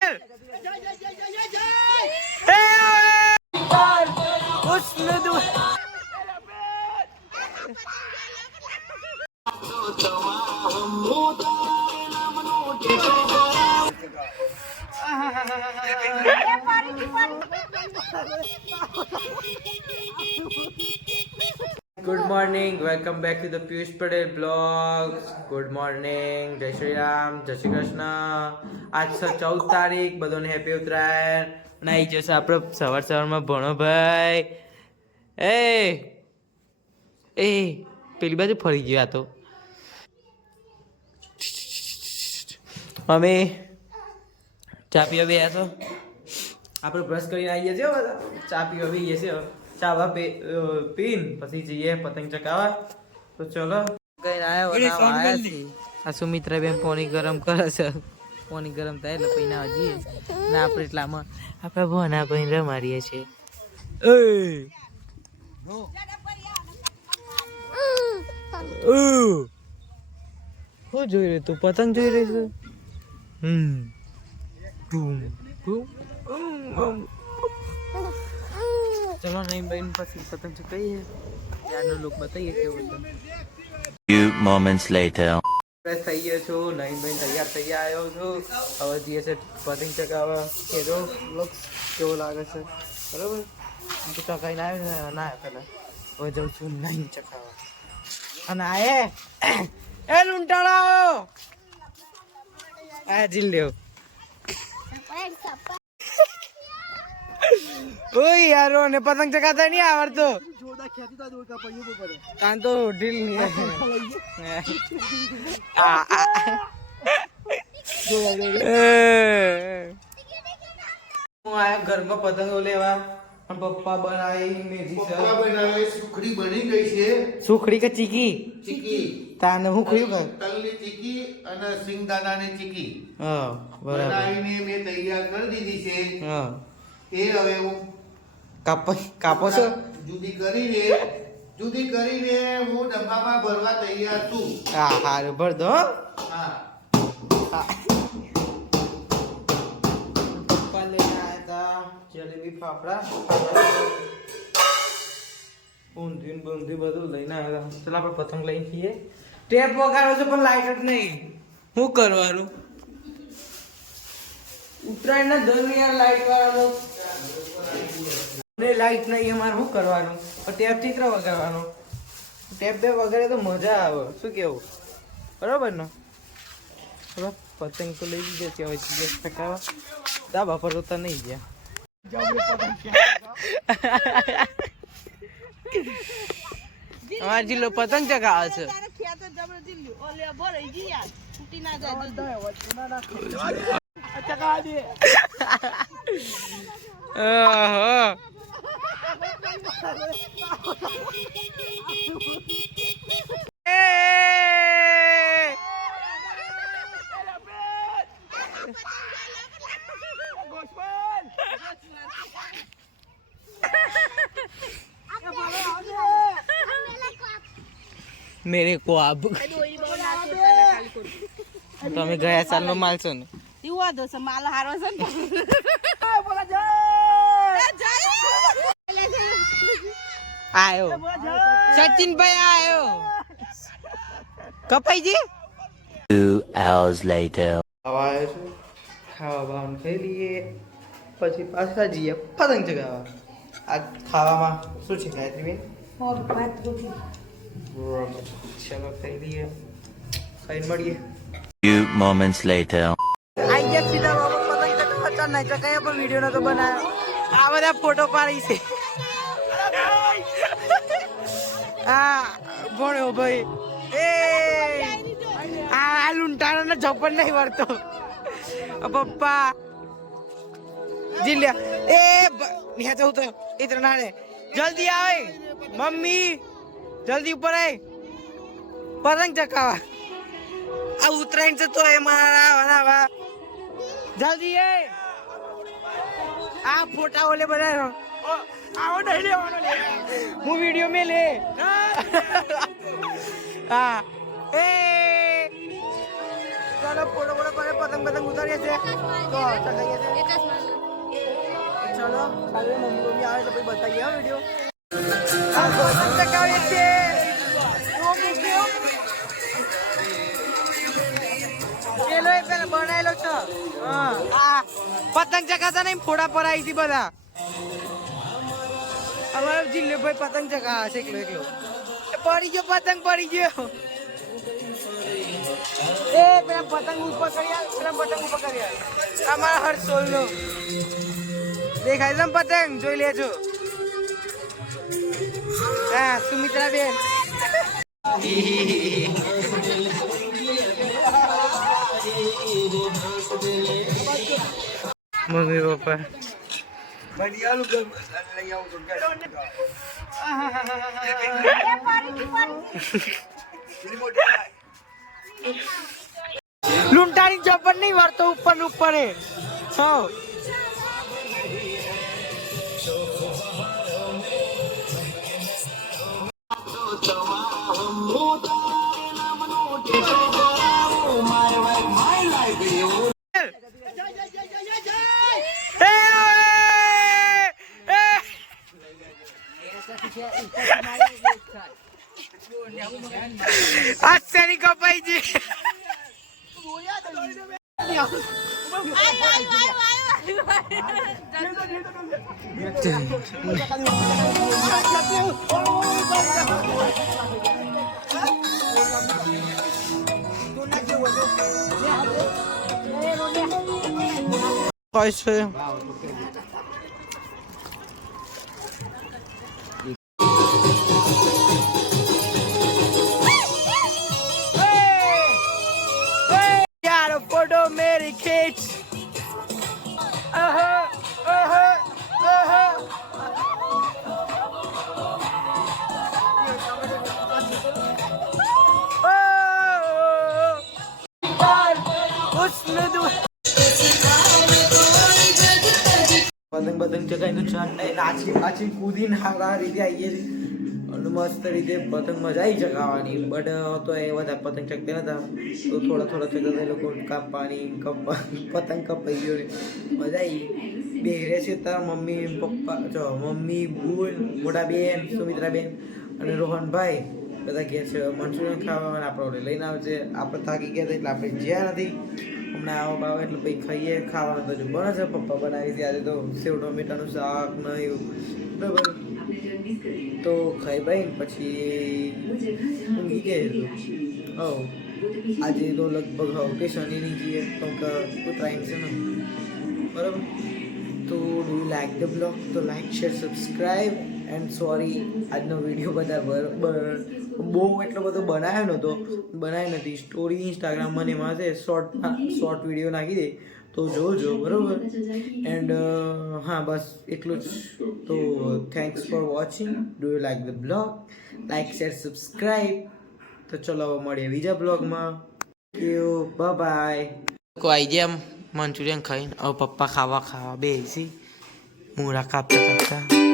Good morning, welcome back to the Piyush Patel blogs. Good morning, જય શ્રી રામ, જય શ્રી કૃષ્ણ. આજ છે 14 તારીખ, બધાને હેપી ઉત્તરાયણ. નાઈ જશે આપણે સવારમાં ભણો ભાઈ. એ પેલી બાજુ ફરી ગયા તો અમે ચા પીવા બેયા છો. આપણે બ્રશ કરીને આવીએ છીએ બધા, ચા પીવા બેસીએ છીએ. ચા પીન પછી જઈએ પતંગ ચગાવવા. તો ચલો કઈ આવ્યા આ સુમિત્રા બેન પાણી ગરમ કરે છે. પાણી ગરમ થાય એટલે પછી ના જઈએ ને આપણે એટલામાં આપણે ભોના ભાઈ રમાડીએ છીએ. શું જોઈ રહ્યું તું? પતંગ જોઈ રહી છે. ચલો નહીં બેન પછી પતંગ ચગાવીએ. યારનો લુક બતાવીએ કેવો છે. Few moments later. ફ્રેશ થઈ ગયો છું, નહીં બેન તૈયાર થઈ આવ્યો છું. હવે જઈએ છે પતંગ ચગાવવા. કેવો લુક કેવો લાગે છે બરાબર? હું તો ચગાવીને આવ્યો ને ના પેલા. હવે જાઉં છું નહીં ચગાવવા. અને આયે એ લૂંટાળાઓ આ જીલ લેવ. ઓય યારો ને પતંગ ચગાવતા નહીં આવડતો. તાન તો ઢીલ નહીં. હું આયા ઘરમાં પતંગો લેવા. પપ્પા બનાવી મેજી છે. પપ્પા બનાવે સુખડી બની ગઈ છે. સુખડી કે ચીકી? ચીકી. તાને હું ખયું કર તલની ચીકી અને સિંગદાણાની ચીકી. હા બરાબર. બનાવીને મેં તૈયાર કરી દીધી છે. હા એ હવે હું કાપો છો? જુદી કરીને હું ડબ્બામાં ભરવા તૈયાર છું. હા હારું ભર દો. હા. પપ્પા લઈને આવ્યા હતા જલેબી ફાફડા ઊંધિયું બૂંધિયું બધું લઈને આવ્યા હતા. ચાલ આપણે પતંગ લઈને જઈએ. ટેપ વગાડો છો પણ લાઈટ જ નહીં. શું કરવાનું? ઉત્તરાયણના દરમિયાન લાઈટ વાળાનો લાઈટ નહીં અમારે શું કરવાનું? ટેપ ચિત્ર વગાડવાનું. ટેપ બે વગાડે તો મજા આવે. શું કેવું? બરાબર ને? હવે પતંગ તો લઈ લીધે છે. હવે ચીજ ટકાવા ધાબા પર તો નહીં ગયા. અમારો જિલ્લો પતંગ ચગાવે છે. મેરે કો આબ તમે ગયા સાલનો માલ છો ને? યુવા દોસ માલ હારો છે ને. આયો સચિનભાઈ આયો. કપાઈજી 2 hours later. ખાવા આવ્યો છું. ખાવા બાવાનું ખાઈ લઈએ પછી પાછા જઈએ પતંગ ચગાવવા. આ ખાવામાં શું છે ગાયત્રી બેન? ચલો ખાઈ લઈએ. ખાઈને મળીએ. Few moments later. આઈ ગયા સીધા બાબા પતંગ ચગાવવા. ચાલ નહીં ચગાવ્યા પણ વિડીયો નતો બનાવ્યો. આ બધા ફોટો પાડી છે. હા ભણ્યો ભાઈ. એ આ લૂંટાણો ને ઝપડ નહીં વળતો. પપ્પા જીલ્યા એ નિહાતે હું તો ઇત્ર નાડે જલ્દી આવે. મમ્મી જલ્દી ઉપર આય પતંગ ચકાવા. આ ઉત્તરાયણ છે તો એ મારા જલ્દી એ આ ફોટા ઓલે બધા આવો નહીં લેવાનો લે. હું વિડીયો મે લે. હા એ ચાલો ફોટો પડે પતંગ પતંગ ઉતારીએ છે તો ચગાઈએ છે ચલો કાલે મમ્મી આવે તો પછી બતાવીએ હા વિડીયો પતંગ ચગાવીએ છે પેલો એ પેલા બનાવેલો છે હા પતંગ ચગાતા નહીં ફોડા પર આવી છે બધા અમારો જિલ્લો ભાઈ પતંગ ચગાવે છે એકલો એકલો પડી ગયો પતંગ પડી ગયો એ પેલા પતંગ ઉપર કર્યા પેલા પતંગ ઉપર કર્યા અમારા હર્ષોલ નો દેખાય છે પતંગ જોઈ લેજો હા સુમિત્રા બેન મમ્મી પપ્પા લૂંટાની ચપ્પલ નહીં વાળતો ઉપર ને ઉપર આશ્ચર્ય કપાઈ છે कैसे यार फोटो मेरी खींच પતંગ પતંગ ચગાઈને ચડ નાચી નાચી કૂદીને આ રીતે આવીએ છીએ અને મસ્ત રીતે પતંગ મજા આવી ચગાવવાની બટ તો એ બધા પતંગ ચગતા નતા તો થોડા થોડા ચગતા લોકો કાપવાની પતંગ કપાઈ ગયો મજા આવી બેરે છે તારા મમ્મી પપ્પા જો મમ્મી બુન મોટા બેન સુમિત્રા બેન અને રોહનભાઈ બધા ગયા છે મંચુરિયન ખાવા અને આપણે લઈને આવે છે આપણે થાકી ગયા હતા એટલે આપણે જ્યાં નથી હમણાં આવો બાવો એટલે પછી ખાઈએ ખાવાનું તો જો બને છે પપ્પા બનાવી છે આજે તો સેવ ટોમેટાનું શાક ને એવું બરાબર તો ખાઈ ભાઈ પછી ઊંઘી ગયા હો આજે તો લગભગ હવે શનિની જઈએ તો ઉતરાઈને છે ને બરાબર તો do you like the blog તો like share subscribe and sorry આજનો વિડીયો બધા બરાબર બહુ એટલો બધો બનાવ્યો નહોતો બનાવી નથી સ્ટોરી ઇન્સ્ટાગ્રામમાં ને એમાં છે શોર્ટ વિડીયો નાખી દે તો જોજો બરાબર એન્ડ હા બસ એટલું જ તો thanks for watching do you like the blog like share subscribe તો ચલો હવે મળીએ બીજા બ્લોગમાં બાય બાય કોઈ જેમ મંચુરિયન ખાઈને હવે પપ્પા ખાવા બેસી મૂળા કાપતા કાપતા